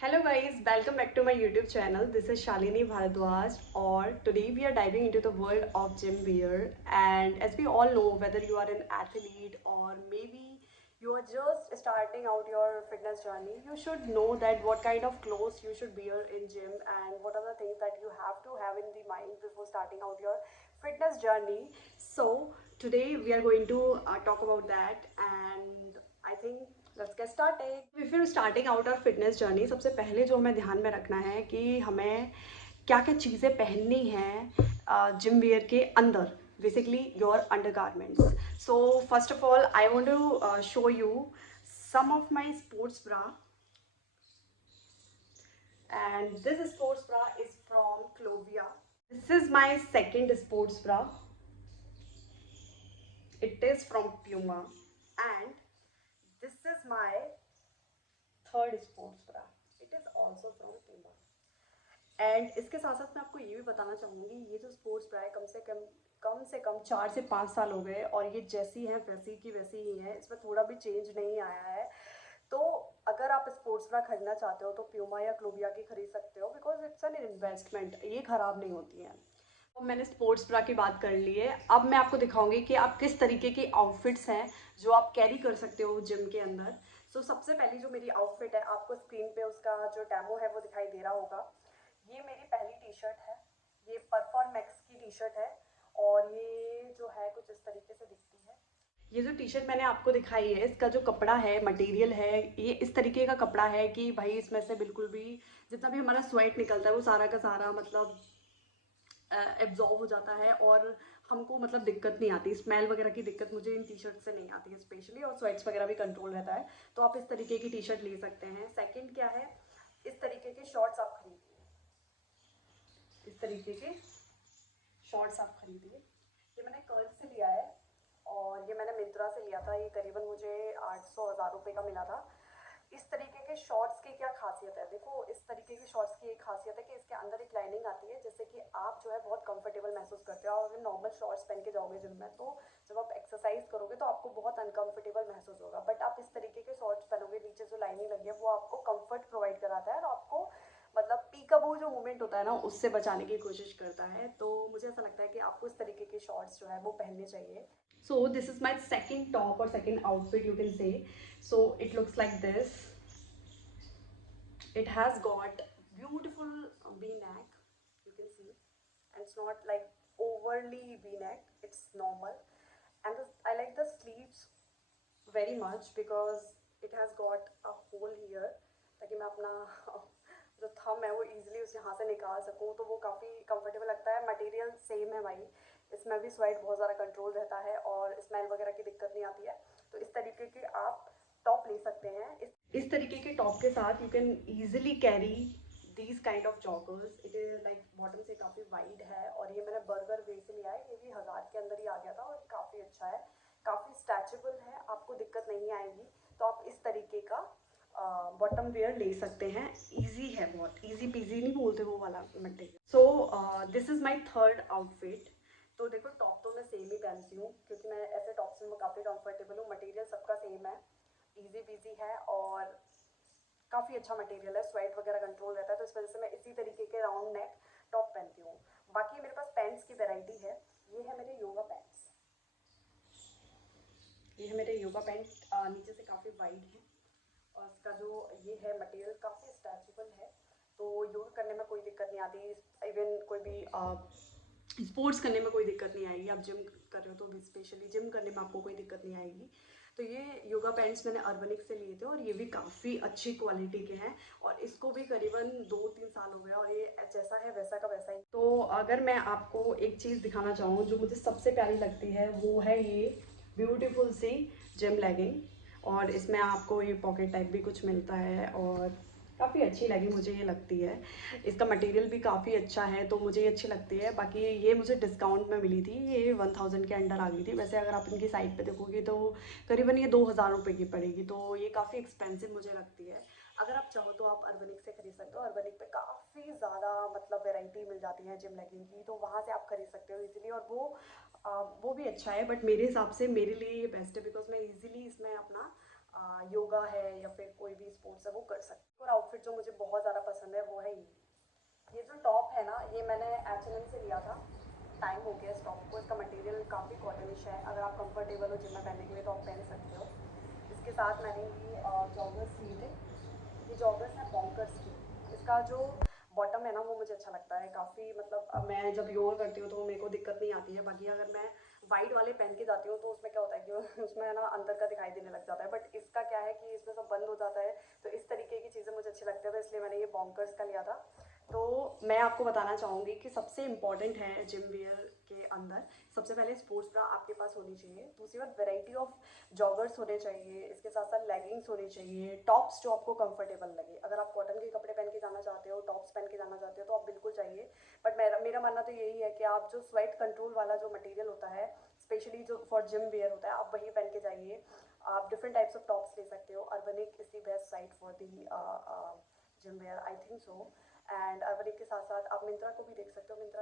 Hello guys, welcome back to my YouTube channel. This is Shalini Bharadwaj, or today we are diving into the world of gym wear. And as we all know, whether you are an athlete or maybe you are just starting out your fitness journey, you should know that what kind of clothes you should wear in gym and what are the things that you have to have in the mind before starting out your fitness journey. So today we are going to talk about that, and I think let's get started. If you're starting out our fitness journey, सबसे पहले जो हमें ध्यान में रखना है कि हमें क्या क्या चीज़ें पहननी हैं जिम वेयर के अंदर, basically your undergarments. So first of all, I want to show you some of my sports bra, and this sports bra is from Clovia. This is my second sports bra. It is from Puma, and this is my third sports bra. It is also from Puma. And इसके साथ साथ मैं आपको ये भी बताना चाहूँगी, ये जो स्पोर्ट्स ब्रा है कम से कम 4 से 5 साल हो गए और ये जैसी है वैसी की वैसी ही है, इसमें थोड़ा भी चेंज नहीं आया है. तो अगर आप स्पोर्ट्स ब्रा खरीदना चाहते हो तो प्यूमा या क्लोविया की खरीद सकते हो, बिकॉज इट्स एन इन्वेस्टमेंट, ये ख़राब नहीं होती हैं. तो मैंने स्पोर्ट्स ब्रा की बात कर ली है. अब मैं आपको दिखाऊंगी कि आप किस तरीके की आउटफिट्स हैं जो आप कैरी कर सकते हो जिम के अंदर. सो सबसे पहली जो मेरी आउटफिट है, आपको स्क्रीन पे उसका जो डेमो है वो दिखाई दे रहा होगा. ये मेरी पहली टी शर्ट है. ये परफॉर्मेक्स की टी शर्ट है और ये जो है कुछ इस तरीके से दिखती है. ये जो टी शर्ट मैंने आपको दिखाई है, इसका जो कपड़ा है, मटेरियल है, ये इस तरीके का कपड़ा है कि भाई इसमें से बिल्कुल भी जितना भी हमारा स्वेट निकलता है वो सारा का सारा मतलब एब्जॉर्ब हो जाता है और हमको मतलब दिक्कत नहीं आती. स्मेल वगैरह की दिक्कत मुझे इन टी शर्ट से नहीं आती है स्पेशली, और स्वेट्स वगैरह भी कंट्रोल रहता है. तो आप इस तरीके की टी शर्ट ले सकते हैं. सेकंड क्या है, इस तरीके के शॉर्ट्स आप खरीदिए. इस तरीके के शॉर्ट्स आप खरीदिए. ये मैंने कर्ल से लिया है और ये मैंने मिंत्रा से लिया था. ये करीबन मुझे 800-1000 रुपये का मिला था. इस तरीके के शॉर्ट्स की क्या खासियत है, देखो इस तरीके के शॉर्ट्स की एक खासियत है कि इसके अंदर एक लाइनिंग आती है जिससे कि आप जो है बहुत कंफर्टेबल महसूस करते हो. और अगर नॉर्मल शॉर्ट्स पहन के जाओगे जिम में तो जब आप एक्सरसाइज करोगे तो आपको बहुत अनकंफर्टेबल महसूस होगा. बट आप इस तरीके के शॉर्ट्स पहनोगे, नीचे जो लाइनिंग लगी है वो आपको कंफर्ट प्रोवाइड कराता है और आपको मतलब पीकाबू जो मूवमेंट होता है ना उससे बचाने की कोशिश करता है. तो मुझे ऐसा लगता है कि आपको इस तरीके के शॉर्ट्स जो है वो पहनने चाहिए. So this is my second top or second outfit you can say. So it looks like this. It has got beautiful V-neck, you can see, and it's not like overly V-neck, it's normal. And I like the sleeves very much because it has got a hole here ताकि मैं अपना जो थम है वो easily उस यहाँ से निकाल सकूँ. तो वो काफ़ी कंफर्टेबल लगता है. मटेरियल सेम है भाई, इसमें भी स्वेट बहुत ज़्यादा कंट्रोल रहता है और स्मेल वगैरह की दिक्कत नहीं आती है. तो इस तरीके के आप टॉप ले सकते हैं. इस तरीके के टॉप के साथ you can easily carry these kind of joggers. It is like bottom से काफ़ी वाइड है और ये मैंने बर्गर वे से लिया है. ये भी 1000 के अंदर ही आ गया था और काफ़ी अच्छा है, काफ़ी स्ट्रेचेबल है, आपको दिक्कत नहीं आएगी. तो आप इस तरीके का बॉटम वेयर ले सकते हैं. इजी है, बहुत इजी पीजी नहीं बोलते वो वाला material. So this is my third outfit. तो देखो टॉप तो मैं सेम ही पहनती हूँ क्योंकि मैं ऐसे टॉप से मैं काफ़ी कंफर्टेबल हूँ. मटेरियल सबका सेम है, इजी पीजी है और काफ़ी अच्छा मटेरियल है. स्वेट वगैरह कंट्रोल रहता है तो इस वजह से मैं इसी तरीके के राउंड नेक टॉप पहनती हूँ. बाकी मेरे पास पैंट्स की वैरायटी है. ये है मेरे योगा पैंट्स. ये है मेरे योगा पैंट, नीचे से काफ़ी वाइड है और इसका जो ये है मटेरियल काफ़ी स्ट्रेचेबल है. तो योग करने में कोई दिक्कत नहीं आती. इवन कोई भी स्पोर्ट्स करने में कोई दिक्कत नहीं आएगी. आप जिम कर रहे हो तो भी स्पेशली जिम करने में आपको कोई दिक्कत नहीं आएगी. तो ये योगा पैंट्स मैंने अर्बनिक से लिए थे और ये भी काफ़ी अच्छी क्वालिटी के हैं और इसको भी करीबन 2-3 साल हो गया और ये जैसा है वैसा का वैसा ही. तो अगर मैं आपको एक चीज़ दिखाना चाहूँ जो मुझे सबसे प्यारी लगती है वो है ये ब्यूटीफुल सी जिम लेगिंग. और इसमें आपको ये पॉकेट टाइप भी कुछ मिलता है और काफ़ी अच्छी लगी मुझे ये लगती है. इसका मटेरियल भी काफ़ी अच्छा है तो मुझे ये अच्छी लगती है. बाकी ये मुझे डिस्काउंट में मिली थी, ये 1000 के अंडर आ गई थी. वैसे अगर आप इनकी साइट पे देखोगे तो करीबन ये 2000 रुपये की पड़ेगी. तो ये काफ़ी एक्सपेंसिव मुझे लगती है. अगर आप चाहो तो आप अर्बनिक से खरीद सकते हो. अर्बनिक पे काफ़ी ज़्यादा मतलब वैरायटी मिल जाती है जिम लेगिंग की, तो वहाँ से आप खरीद सकते हो इजीली. और वो भी अच्छा है बट मेरे हिसाब से मेरे लिए ये बेस्ट है बिकॉज मैं इजीली इसमें अपना योगा है या फिर कोई भी स्पोर्ट्स है वो कर सकती हूँ. और आउटफिट जो मुझे बहुत ज़्यादा पसंद है वो है ये जो टॉप है ना, ये मैंने H&M से लिया था। टाइम हो गया इस टॉप को। इसका मटेरियल काफ़ी कॉटनिश है, अगर आप कंफर्टेबल हो जिम में पहनने के लिए तो आप पहन सकते हो। इसके साथ मैंने ये जॉगर्स लिए थे। ये जॉगर्स हैं बॉन्कर्स की। इसका जो बॉटम है ना वो मुझे अच्छा लगता है काफ़ी, मतलब मैं जब योगा करती हूँ तो मेरे को दिक्कत नहीं आती है। बाकी अगर मैं वाइट वाले पहन के जाती हूँ तो उसमें क्या होता है कि उसमें ना अंदर का दिखाई देने लग जाता है, बट इसका क्या है कि इसमें सब बंद हो जाता है। तो इस तरीके की चीज़ें मुझे अच्छी लगती है, तो इसलिए मैंने ये बॉन्कर्स का लिया था। तो मैं आपको बताना चाहूँगी कि सबसे इम्पॉर्टेंट है जिम वियर के अंदर, सबसे पहले स्पोर्ट्स ब्रा आपके पास होनी चाहिए। दूसरी बात, वैरायटी ऑफ जॉगर्स होने चाहिए। इसके साथ साथ लेगिंग्स होनी चाहिए, टॉप्स जो आपको कंफर्टेबल लगे। अगर आप कॉटन के कपड़े पहन के जाना चाहते हो, टॉप्स पहन के जाना चाहते हो तो आप बिल्कुल चाहिए। बट मेरा मेरा मानना तो यही है कि आप जो स्वेट कंट्रोल वाला जो मटेरियल होता है, स्पेशली जो फॉर जिम वेयर होता है, आप वही पहन के जाइए। आप डिफरेंट टाइप्स ऑफ टॉप्स ले सकते हो। Urbanic is the best site for the gym wear, I think so. And Urbanic के साथ साथ आप मिंत्रा को भी देख सकते हो। मिंत्रा